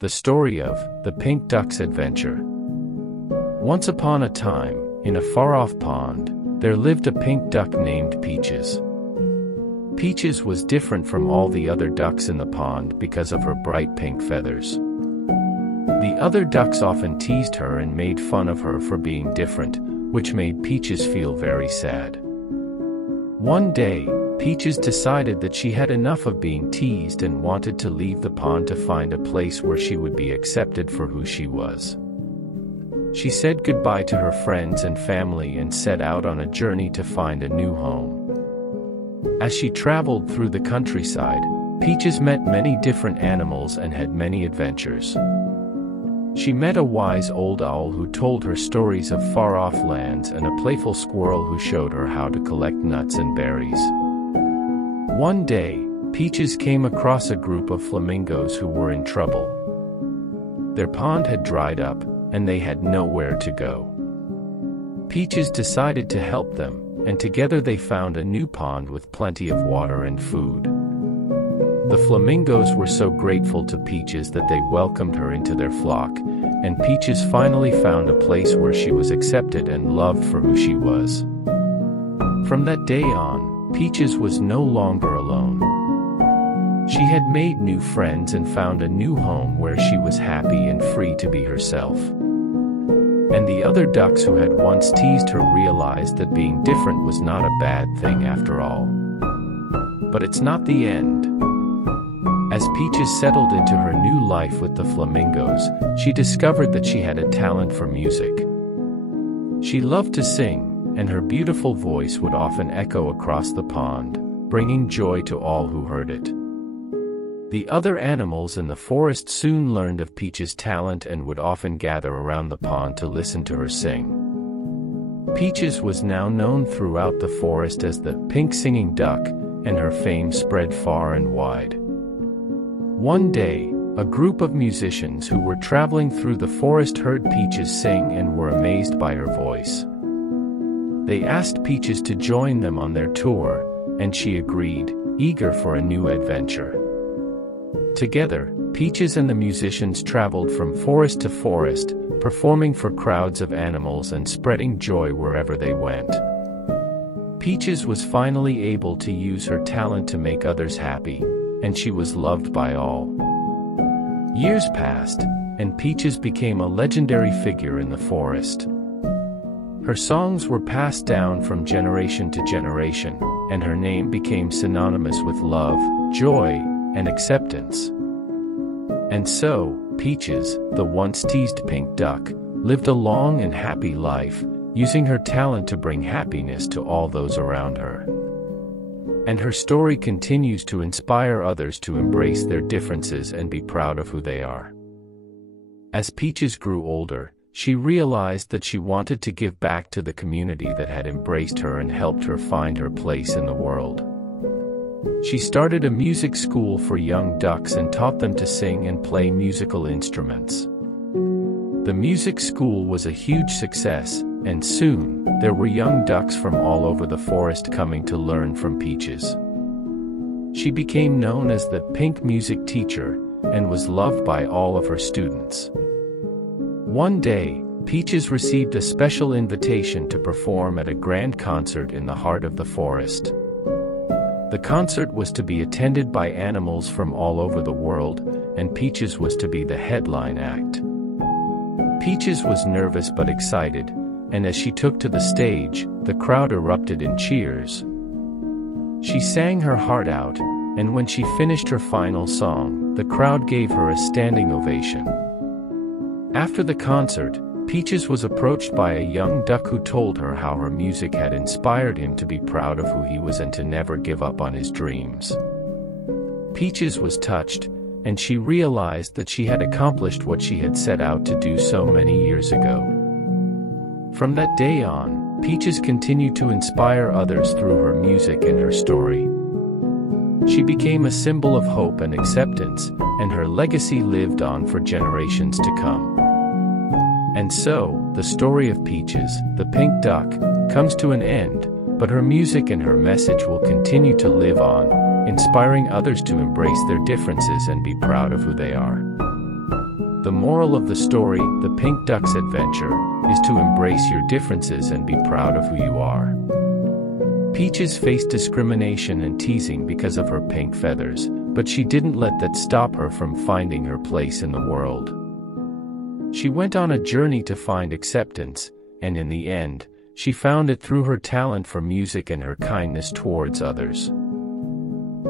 The story of the Pink Duck's adventure. Once upon a time, in a far-off pond, there lived a pink duck named Peaches. Peaches was different from all the other ducks in the pond because of her bright pink feathers. The other ducks often teased her and made fun of her for being different, which made Peaches feel very sad. One day, Peaches decided that she had enough of being teased and wanted to leave the pond to find a place where she would be accepted for who she was. She said goodbye to her friends and family and set out on a journey to find a new home. As she traveled through the countryside, Peaches met many different animals and had many adventures. She met a wise old owl who told her stories of far-off lands and a playful squirrel who showed her how to collect nuts and berries. One day, Peaches came across a group of flamingos who were in trouble. Their pond had dried up, and they had nowhere to go. Peaches decided to help them, and together they found a new pond with plenty of water and food. The flamingos were so grateful to Peaches that they welcomed her into their flock, and Peaches finally found a place where she was accepted and loved for who she was. From that day on, Peaches was no longer alone. She had made new friends and found a new home where she was happy and free to be herself. And the other ducks who had once teased her realized that being different was not a bad thing after all. But it's not the end. As Peaches settled into her new life with the flamingos, she discovered that she had a talent for music. She loved to sing, and her beautiful voice would often echo across the pond, bringing joy to all who heard it. The other animals in the forest soon learned of Peaches' talent and would often gather around the pond to listen to her sing. Peaches was now known throughout the forest as the Pink Singing Duck, and her fame spread far and wide. One day, a group of musicians who were traveling through the forest heard Peaches sing and were amazed by her voice. They asked Peaches to join them on their tour, and she agreed, eager for a new adventure. Together, Peaches and the musicians traveled from forest to forest, performing for crowds of animals and spreading joy wherever they went. Peaches was finally able to use her talent to make others happy, and she was loved by all. Years passed, and Peaches became a legendary figure in the forest. Her songs were passed down from generation to generation, and her name became synonymous with love, joy, and acceptance. And so, Peaches, the once teased pink duck, lived a long and happy life, using her talent to bring happiness to all those around her. And her story continues to inspire others to embrace their differences and be proud of who they are. As Peaches grew older, she realized that she wanted to give back to the community that had embraced her and helped her find her place in the world. She started a music school for young ducks and taught them to sing and play musical instruments. The music school was a huge success, and soon, there were young ducks from all over the forest coming to learn from Peaches. She became known as the Pink Music Teacher, and was loved by all of her students. One day, Peaches received a special invitation to perform at a grand concert in the heart of the forest. The concert was to be attended by animals from all over the world, and Peaches was to be the headline act. Peaches was nervous but excited, and as she took to the stage, the crowd erupted in cheers. She sang her heart out, and when she finished her final song, the crowd gave her a standing ovation. After the concert, Peaches was approached by a young duck who told her how her music had inspired him to be proud of who he was and to never give up on his dreams. Peaches was touched, and she realized that she had accomplished what she had set out to do so many years ago. From that day on, Peaches continued to inspire others through her music and her story. She became a symbol of hope and acceptance, and her legacy lived on for generations to come. And so, the story of Peaches, the pink duck, comes to an end, but her music and her message will continue to live on, inspiring others to embrace their differences and be proud of who they are. The moral of the story, The Pink Duck's Adventure, is to embrace your differences and be proud of who you are. Peaches faced discrimination and teasing because of her pink feathers, but she didn't let that stop her from finding her place in the world. She went on a journey to find acceptance, and in the end, she found it through her talent for music and her kindness towards others.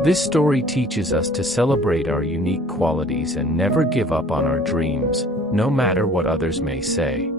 This story teaches us to celebrate our unique qualities and never give up on our dreams, no matter what others may say.